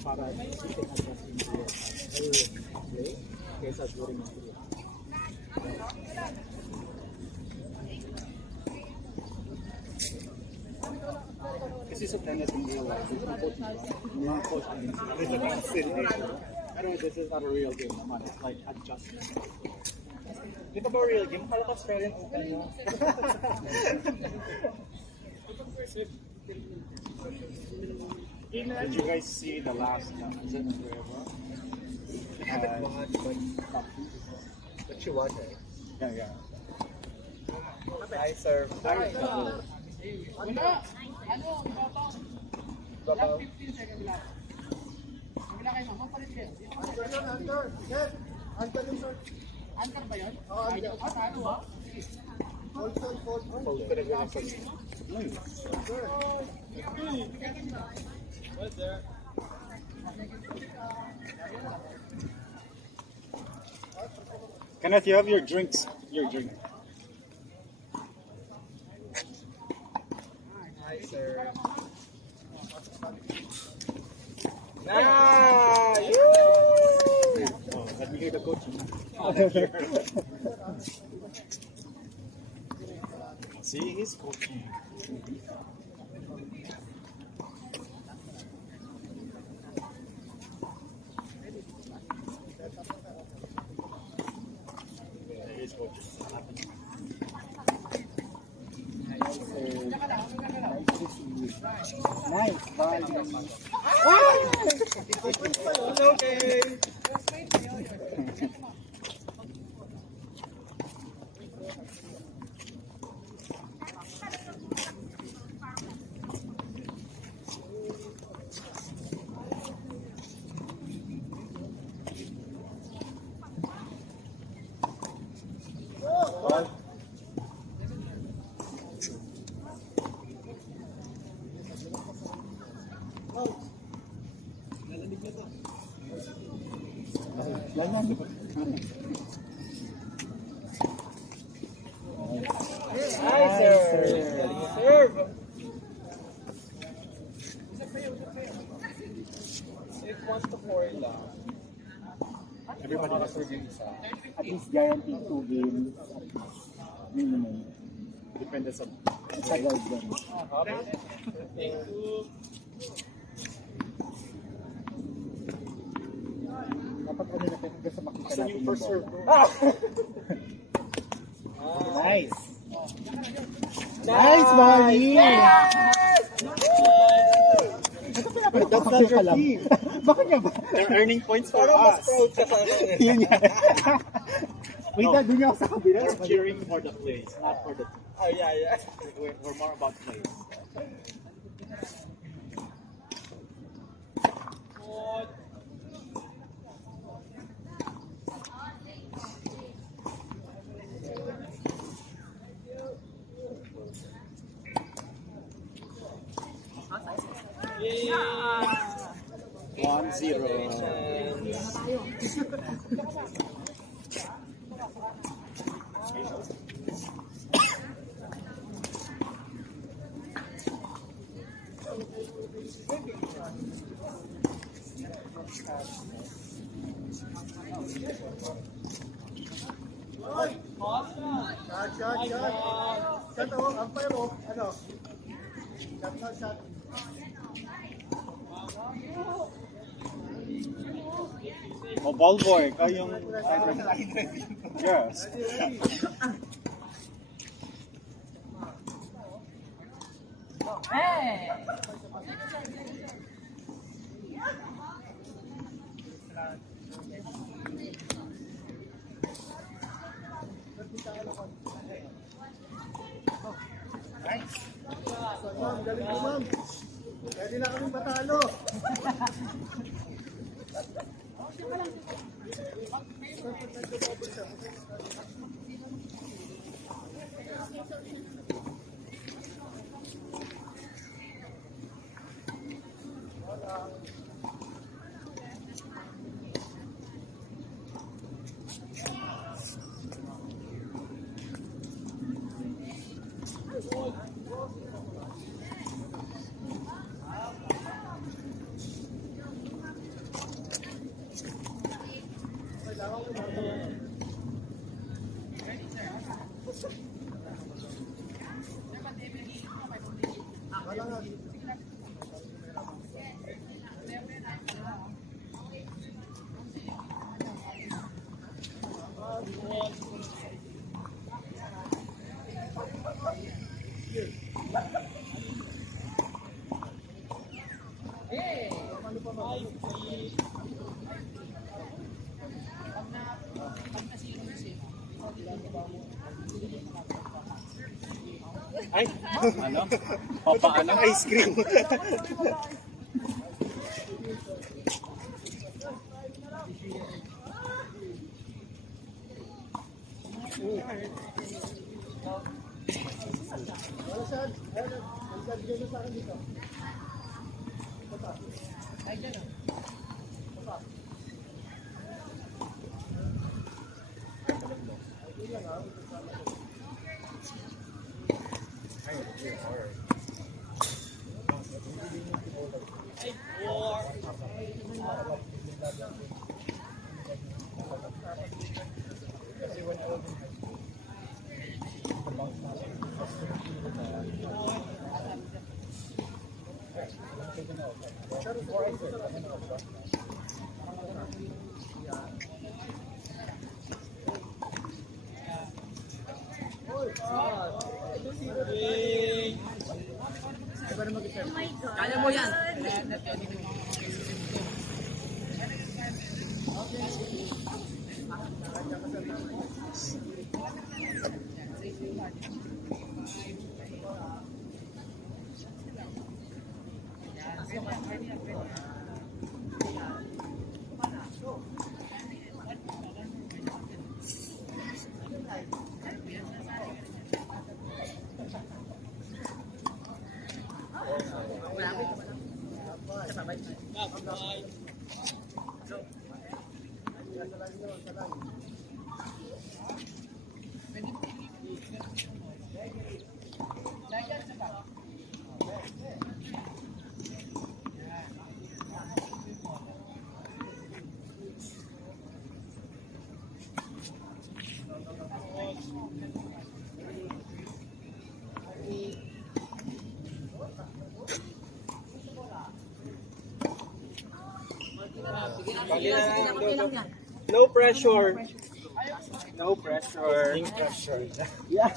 para isipin agad into your play kaysa during the play. Kasi sa tennis in real life, mga coach din sila. This is not silly. Pero this is not a real game naman. It's like adjustment. Dito ba real game? Kala ko Australian Open mo. Did you guys see the last Zen and Guerrero? But you watch it. Yeah. I serve. Babaw. 15 second lang. Magla kayo, mapalit kayo. Anchor ba yun? Oo, anchor. Ano ba? Hold ka na ganun sa Kenneth, you have your drinks. Your drink. Hi, sir. Nice! Oh, let me hear the coach. See, he's coaching. He's coaching. Nice, bye. Okay. Hi, sir. Serve. It wants to pour lang. Everybody has to Serve isa. at least guarantee 2 games minimum. Depende sa guard din. Thank you. Dapat ano na tayo hanggang sa makita Asan natin yung yung first serve? ball. Nice! Nice, Molly! That's not your team. Bakit nga ba? They're earning points for Parang mas us. proud ka sa akin. Yun nga. Wait, No. doon niya ako sa kabila. We're cheering for the plays, not for the team. Oh, yeah. We're more about plays. Yeah. 1-0. Shot o, umpire o, ano? Shot. Oh, ball boy. Ikaw yung... Yes. Ma'am, galing mo ma'am. Pwede na kaming patalo. Ay, ano? Papaano? Ice cream. Wala saan? Ayun, nagsabi nyo sa akin dito. Ay, dyan o. Kaya mo yan. No pressure. No pressure. Yeah.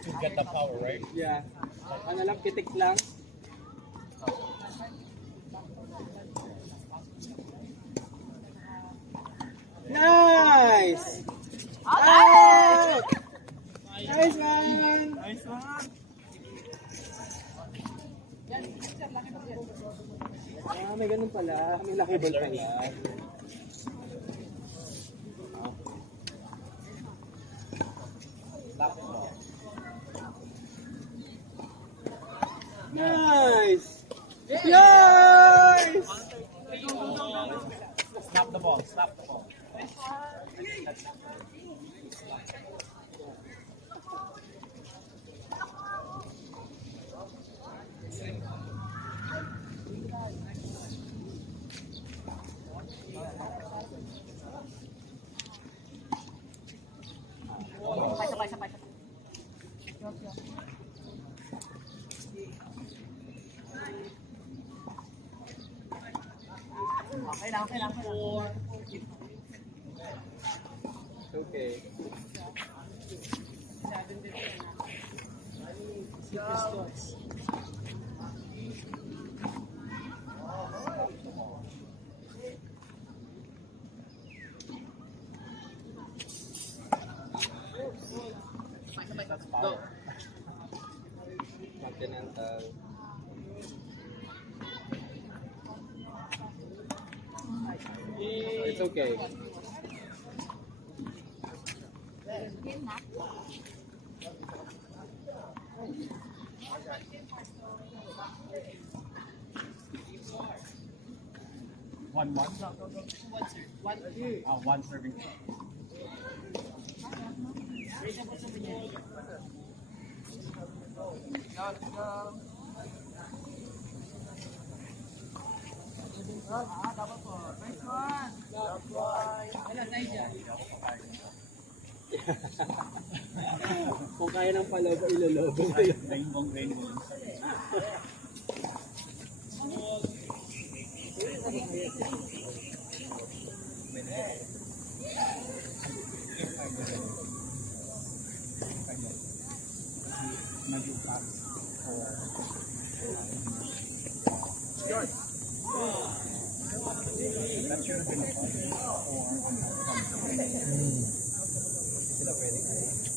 To get the power, right? Yeah. Ano lang, pitik lang. Nice! Out! Nice one! Nice one! Ah, may ganun pala. May lucky ball pala. Nice! Nice! Snap the ball, snap the ball. Sabay. Okay lang. Okay. Go. Continental. It's okay. One. One serving. Kung kaya ng palobo, ilolobo. Rainbow.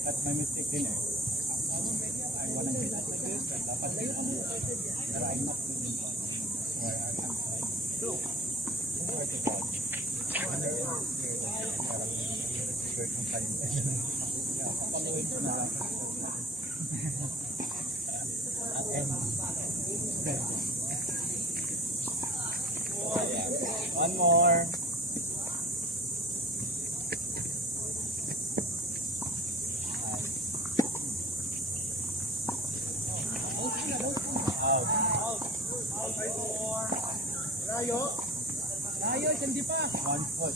That's my mistake din eh. I wanna be like this, but dapat din ako. But I'm not doing that. Why I am like, so, where to go? One more. Layo, hindi pa. 1 foot.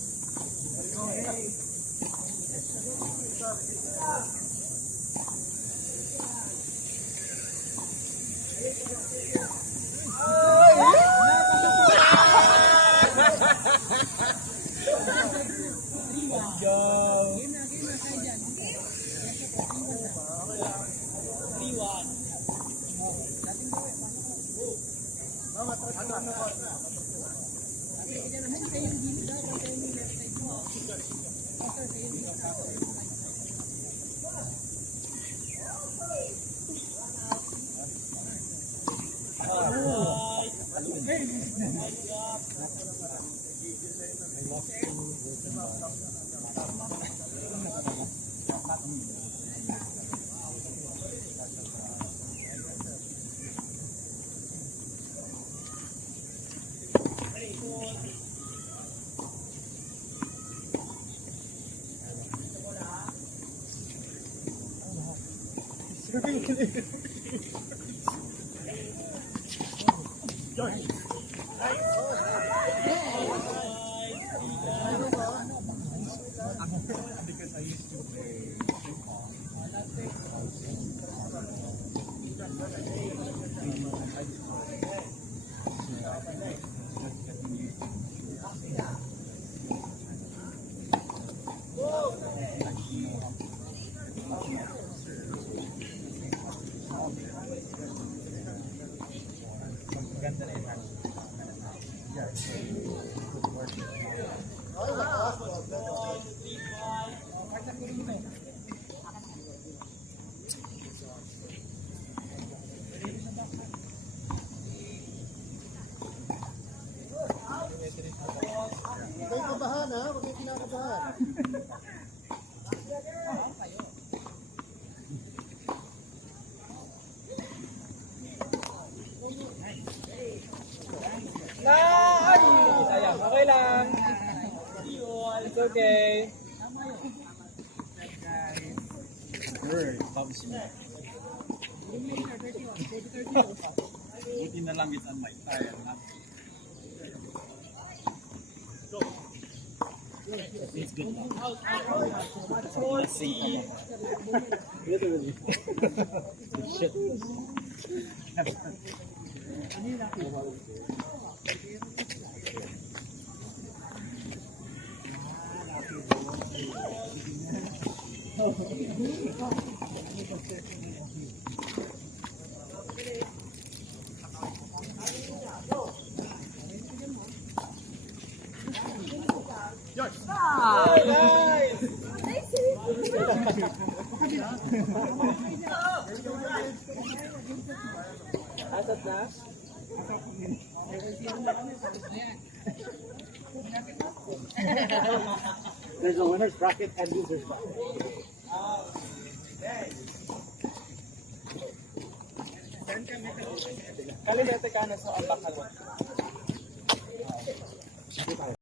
Because I used to play ping-pong. Huwag kayong kabahan ha, huwag kayong kinakabahan. Sayang, okay lang. It's okay. Sure, it comes me. Buti na lang it's on my tire. It's good now. Literally. Shit. Asat na? There's a winner's bracket and loser's bracket. Kali dito ka na sa ambak